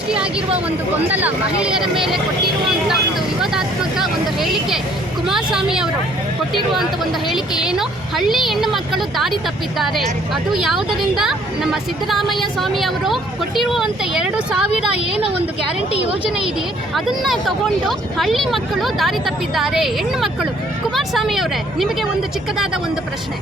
ಸೃಷ್ಟಿಯಾಗಿರುವ ಒಂದು ಗೊಂದಲ ಮಹಿಳೆಯರ ಮೇಲೆ ಕೊಟ್ಟಿರುವಂತಹ ಒಂದು ವಿವಾದಾತ್ಮಕ ಒಂದು ಹೇಳಿಕೆ ಕುಮಾರಸ್ವಾಮಿ ಅವರು ಕೊಟ್ಟಿರುವಂತ ಒಂದು ಹೇಳಿಕೆ ಏನು ಹಳ್ಳಿ ಹೆಣ್ಣು ಮಕ್ಕಳು ದಾರಿ ತಪ್ಪಿದ್ದಾರೆ ಅದು ಯಾವುದರಿಂದ ನಮ್ಮ ಸಿದ್ದರಾಮಯ್ಯ ಸ್ವಾಮಿ ಅವರು ಕೊಟ್ಟಿರುವಂತ ಎರಡು ಸಾವಿರ ಏನು ಒಂದು ಗ್ಯಾರಂಟಿ ಯೋಜನೆ ಇದೆ ಅದನ್ನ ತಗೊಂಡು ಹಳ್ಳಿ ಮಕ್ಕಳು ದಾರಿ ತಪ್ಪಿದ್ದಾರೆ ಹೆಣ್ಣು ಮಕ್ಕಳು ಕುಮಾರಸ್ವಾಮಿ ಅವರೇ ನಿಮಗೆ ಒಂದು ಚಿಕ್ಕದಾದ ಒಂದು ಪ್ರಶ್ನೆ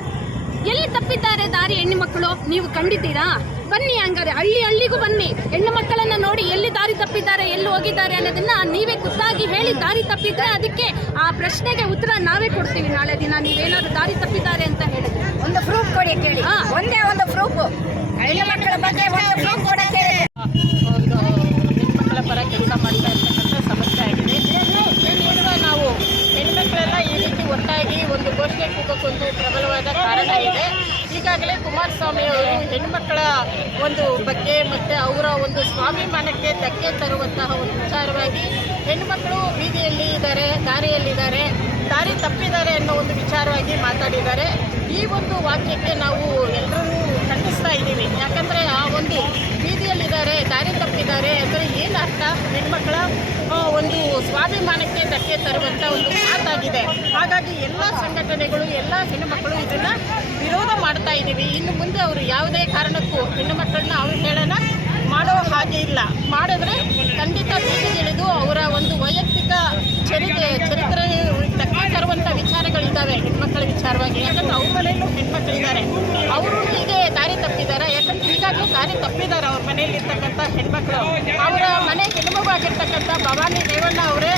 ಎಲ್ಲಿ ತಪ್ಪಿದ್ದಾರೆ ದಾರಿ ಹೆಣ್ಣು ಮಕ್ಕಳು ನೀವು ಕಂಡಿದ್ದೀರಾ ಬನ್ನಿ ಹಂಗಾರೆ ಹಳ್ಳಿ ಹಳ್ಳಿಗೂ ಬನ್ನಿ ಹೆಣ್ಣು ಮಕ್ಕಳನ್ನ ನೋಡಿ ಎಲ್ಲಿ ದಾರಿ ತಪ್ಪಿದ್ದಾರೆ ಎಲ್ಲಿ ಹೋಗಿದ್ದಾರೆ ಅನ್ನೋದನ್ನ ನೀವೇ ಖುದ್ದಾಗಿ ಹೇಳಿ ದಾರಿ ತಪ್ಪಿದ್ರೆ ಅದಕ್ಕೆ ಆ ಪ್ರಶ್ನೆಗೆ ಉತ್ತರ ನಾವೇ ಕೊಡ್ತೀವಿ ನಾಳೆ ದಿನ ನೀವೇನಾದ್ರು ದಾರಿ ತಪ್ಪಿದ್ದಾರೆ ಅಂತ ಹೇಳಿದ್ರೆ ಮತ್ತು ಅವರ ಒಂದು ಸ್ವಾಭಿಮಾನಕ್ಕೆ ಧಕ್ಕೆ ತರುವಂತಹ ಒಂದು ವಿಚಾರವಾಗಿ ಹೆಣ್ಣುಮಕ್ಕಳು ಬೀದಿಯಲ್ಲಿ ಇದ್ದಾರೆ ದಾರಿಯಲ್ಲಿದ್ದಾರೆ ದಾರಿ ತಪ್ಪಿದ್ದಾರೆ ಅನ್ನೋ ಒಂದು ವಿಚಾರವಾಗಿ ಮಾತಾಡಿದ್ದಾರೆ ಈ ಒಂದು ವಾಕ್ಯಕ್ಕೆ ನಾವು ಎಲ್ಲರೂ ಖಂಡಿಸ್ತಾ ಇದ್ದೀವಿ ಯಾಕಂದರೆ ಆ ಒಂದು ಬೀದಿಯಲ್ಲಿದ್ದಾರೆ ದಾರಿ ತಪ್ಪಿದ್ದಾರೆ ಅಂದರೆ ಏನು ಅರ್ಥ ಹೆಣ್ಮಕ್ಳ ಒಂದು ಸ್ವಾಭಿಮಾನಕ್ಕೆ ಧಕ್ಕೆ ತರುವಂಥ ಒಂದು ಮಾತಾಗಿದೆ ಹಾಗಾಗಿ ಎಲ್ಲ ಸಂಘಟನೆಗಳು ಎಲ್ಲ ಹೆಣ್ಣುಮಕ್ಕಳು ಇದನ್ನು ವಿರೋಧ ಮಾಡ್ತಾ ಇದ್ದೀವಿ ಇನ್ನು ಮುಂದೆ ಅವರು ಯಾವುದೇ ಕಾರಣಕ್ಕೂ ಹೆಣ್ಣು ಮಕ್ಕಳನ್ನ ಹೇಳೋಣ ಮಾಡೋ ಹಾಗೆ ಇಲ್ಲ ಮಾಡಿದ್ರೆ ಖಂಡಿತ ತಿಳಿದು ಅವರ ಒಂದು ವೈಯಕ್ತಿಕ ಚರಿತ್ರೆ ಚರಿತ್ರೆ ತಕ್ಕ ತರುವಂಥ ವಿಚಾರಗಳಿದ್ದಾವೆ ಹೆಣ್ಮಕ್ಳ ವಿಚಾರವಾಗಿ ಯಾಕಂದ್ರೆ ಅವ್ರ ಮನೆಯಲ್ಲೂ ಹೆಣ್ಮಕ್ಳಿದ್ದಾರೆ ಅವರು ಹೀಗೆ ದಾರಿ ತಪ್ಪಿದ್ದಾರೆ ಯಾಕಂದ್ರೆ ಈಗಾಗಲೇ ದಾರಿ ತಪ್ಪಿದ್ದಾರೆ ಅವ್ರ ಇರ್ತಕ್ಕಂಥ ಹೆಣ್ಮಕ್ಳು ಅವರ ಮನೆ ಹೆಣ್ಮಗಾಗಿರ್ತಕ್ಕಂಥ ಭವಾನಿ ರೇವಣ್ಣ ಅವರೇ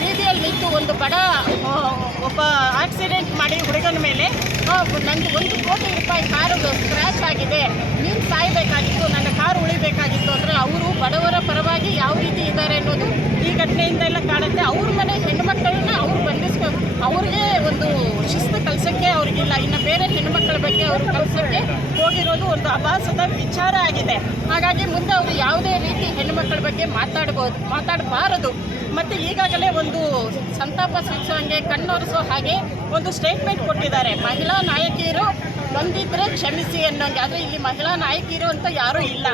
ಬೀದಿಯಲ್ಲಿ ನಿಂತು ಒಂದು ಬಡ ಒಬ್ಬ ಆಕ್ಸಿಡೆಂಟ್ ಮಾಡಿ ಹುಡುಗನ ಮೇಲೆ ನಂದು ಒಂದು ಕೋಟಿ ರೂಪಾಯಿ ಕಾರು ಸ್ಕ್ರ್ಯಾಚ್ ಆಗಿದೆ ಬಡವರ ಪರವಾಗಿ ಯಾವ ರೀತಿ ಇದ್ದಾರೆ ಅನ್ನೋದು ಈ ಘಟನೆಯಿಂದ ಎಲ್ಲ ಕಾಣುತ್ತೆ ಅವ್ರ ಮನೆ ಹೆಣ್ಣು ಮಕ್ಕಳನ್ನ ಅವ್ರು ಬಂಧಿಸ್ಕೊ ಅವ್ರಿಗೆ ಒಂದು ಕೆಲಸಕ್ಕೆ ಅವರಿಗಿಲ್ಲ ಇನ್ನು ಬೇರೆ ಹೆಣ್ಣುಮಕ್ಕಳ ಬಗ್ಗೆ ಅವರು ಕೆಲಸಕ್ಕೆ ಹೋಗಿರೋದು ಒಂದು ಅಭಾಸದ ವಿಚಾರ ಆಗಿದೆ ಹಾಗಾಗಿ ಮುಂದೆ ಅವರು ಯಾವುದೇ ರೀತಿ ಹೆಣ್ಣುಮಕ್ಕಳ ಬಗ್ಗೆ ಮಾತಾಡ್ಬೋದು ಮಾತಾಡಬಾರದು ಮತ್ತು ಈಗಾಗಲೇ ಒಂದು ಸಂತಾಪ ಸೂಚಿಸೋಂಗೆ ಕಣ್ಣೊರೆಸೋ ಹಾಗೆ ಒಂದು ಸ್ಟೇಟ್ಮೆಂಟ್ ಕೊಟ್ಟಿದ್ದಾರೆ ಮಹಿಳಾ ನಾಯಕಿಯರು ಬಂದಿದ್ದರೆ ಕ್ಷಮಿಸಿ ಅನ್ನೋಂಗೆ ಆದರೆ ಇಲ್ಲಿ ಮಹಿಳಾ ನಾಯಕಿಯರು ಅಂತ ಯಾರೂ ಇಲ್ಲ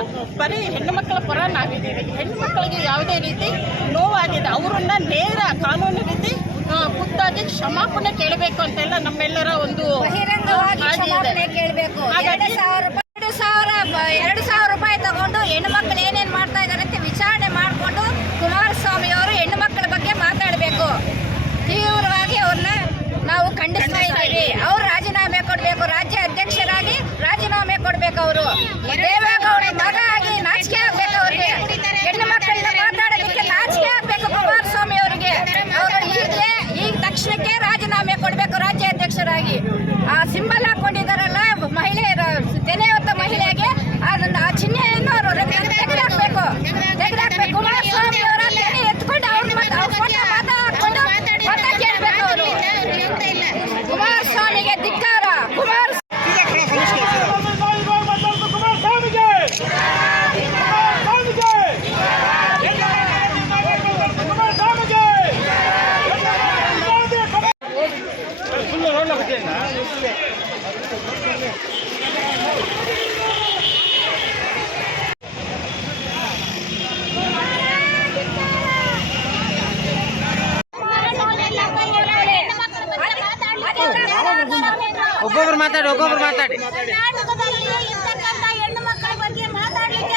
ಬರೀ ಹೆಣ್ಣು ಮಕ್ಕಳ ಪರ ನಾವಿದ್ದೀವಿ ಹೆಣ್ಣು ಮಕ್ಕಳಿಗೆ ಯಾವುದೇ ರೀತಿ ನೋವಾಗಿದೆ ಅವರನ್ನು ನೇರ ಕಾನೂನು ರೀತಿ ಖುದ್ದಾಗಿ ಕ್ಷಮಾಪಣೆ ಕೇಳಬೇಕು ಅಂತೆಲ್ಲ ನಮ್ಮೆಲ್ಲರ ಒಂದು ಕೇಳಬೇಕು ಎರಡು ಸಾವಿರ ಎರಡು ಸಾವಿರ ರೂಪಾಯಿ ತಗೊಂಡು ಹೆಣ್ಣು ಮಕ್ಕಳು ಏನೇನ್ ಮಾಡ್ತಾ ಇದ್ದಾರೆ ಅಂತ ವಿಚಾರಣೆ ಮಾಡಿಕೊಂಡು ಕುಮಾರಸ್ವಾಮಿ ಅವರು ಹೆಣ್ಣು ಮಕ್ಕಳ ಬಗ್ಗೆ ಮಾತಾಡಬೇಕು ತೀವ್ರವಾಗಿ ಅವ್ರನ್ನ ನಾವು ಖಂಡಿಸ್ತಾ ಇದ್ದೀವಿ ಅವ್ರ Yeah, yeah, yeah. ಮಾತಾಡಿ ಒಬ್ಬೊಬ್ರು ಮಾತಾಡಿ ಹೆಣ್ಣು ಮಕ್ಕಳ ಬಗ್ಗೆ ಮಾತಾಡಲಿಕ್ಕೆ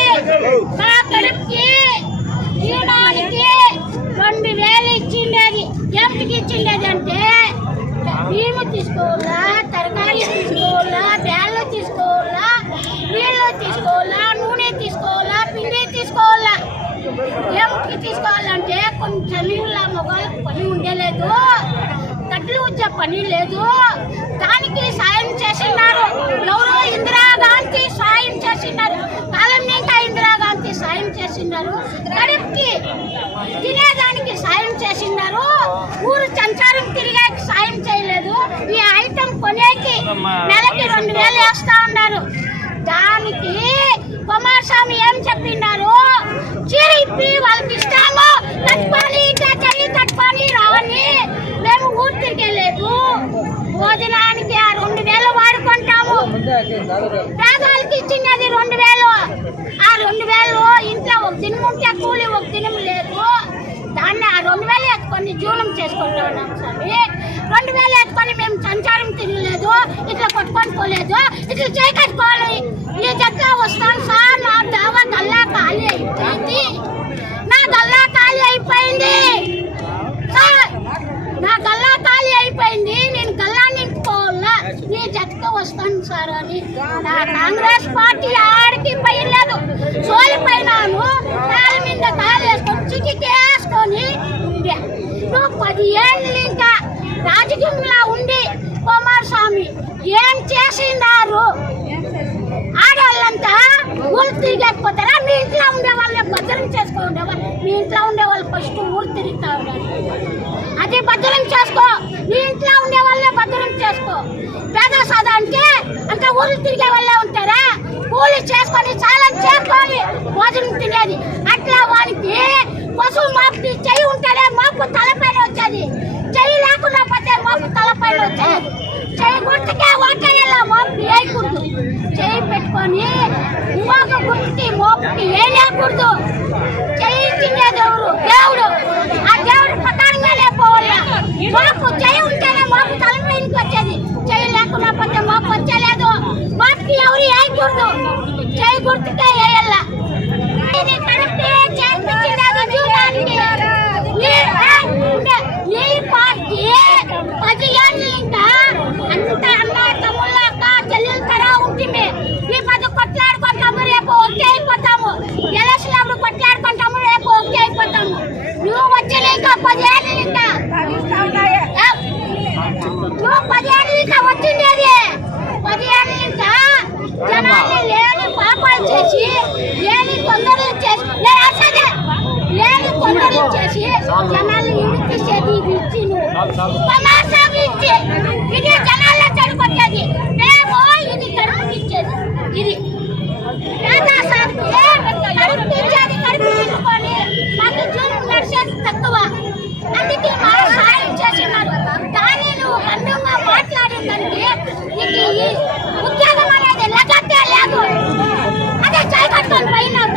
రెండు వేలు ఇచ్చిండేది ఎంతకి ఇచ్చిండేది అంటే తీసుకోవాలా తరకాయలు తీసుకోవాలా బేళ్ళు తీసుకోవాలా నీళ్ళు తీసుకోవాలా నూనె తీసుకోవాలా పిండి తీసుకోవాలా ఎంతకి తీసుకోవాలంటే కొంచెం ఇలా మొగలకు పని ఉండలేదు కట్లు వచ్చే పని లేదు దానికి సాయం చేసినారు ఎవరో ఇందిరాగాంధీ సాయం చేసినారు వచ్చి తినేదానికి సాయం చేసినారు ఊరు సంచారం తిరిగా సాయం చేయలేదు ఈ ఐటమ్ కొనేకి నెలకి రెండు వేలు వేస్తా ఉన్నారు దానికి కుమారస్వామి ఏం చెప్పినారు చీర వాళ్ళకి ఇష్టాలు మేము సంచారం తినలేదు ఇట్లా కొట్టుకొని పోలేదు ఇట్లా చేకట్టుకోవాలి నీ దగ్గర వస్తాను సార్ నా దావా గల్లా ఖాళీ అయిపోయింది నా గల్లా ఖాళీ అయిపోయింది నా గల్లా ఖాళీ అయిపోయింది నేను గల్లా నింపుకోవాలా నీ జతకు వస్తాను సార్ అని నా కాంగ్రెస్ పార్టీ ఆడికి పోయలేదు సోలిపోయినాను కాలు మీద కాలు వేసుకొని చిటికేసుకొని నువ్వు పది ఏళ్ళు ఇంకా రాజకీయంలో స్వామి ఏం చేసిందారు ఆడవాళ్ళంతా ఊరు తిరిగకపోతారా మీ ఇంట్లో ఉండే వాళ్ళని భద్రం చేసుకో ఉండేవాళ్ళు మీ ఇంట్లో ఉండే వాళ్ళు ఫస్ట్ ఊరు తిరుగుతా ఉండాలి అది భద్రం చేసుకో మీ ఇంట్లో ఉండే వాళ్ళే భద్రం చేసుకో పేద సదా అంటే అంత ఊరు తిరిగే వాళ్ళే ఉంటారా కూలి చేసుకొని చాలా చేసుకొని భోజనం తినేది అట్లా వాళ్ళకి పశువు మాపు చెయ్యి ఉంటేనే మాపు తలపైన వచ్చేది చెయ్యి లేకుండా పోతే మాపు తలపైన వచ్చేది చేయి గుర్తుకే ఓటేయాల మోపు వేయకూడదు చేయి పెట్టుకొని ఇంకొక గుర్తుకి మోపుకి వేయలేకూడదు చేయించిందే దేవుడు దేవుడు ఆ దేవుడు ప్రధానంగా లేకపోవాలి మోపు చేయి ఇంటికి వచ్చేది చేయి లేకుండా పోతే మోపు వచ్చేలేదు మోపుకి ఎవరు వేయకూడదు చేయి గుర్తుకే వేయాలి ఇది తక్కువ అందుకే మాకు సాయం చేస్తున్నారు కానీ నువ్వు అన్నంగా ఉద్యోగం అనేది లగట్టే లేదు అదే చేకట్టుకొని పోయినారు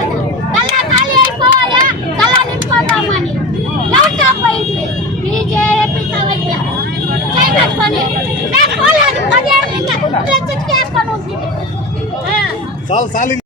o que é Fala, fala.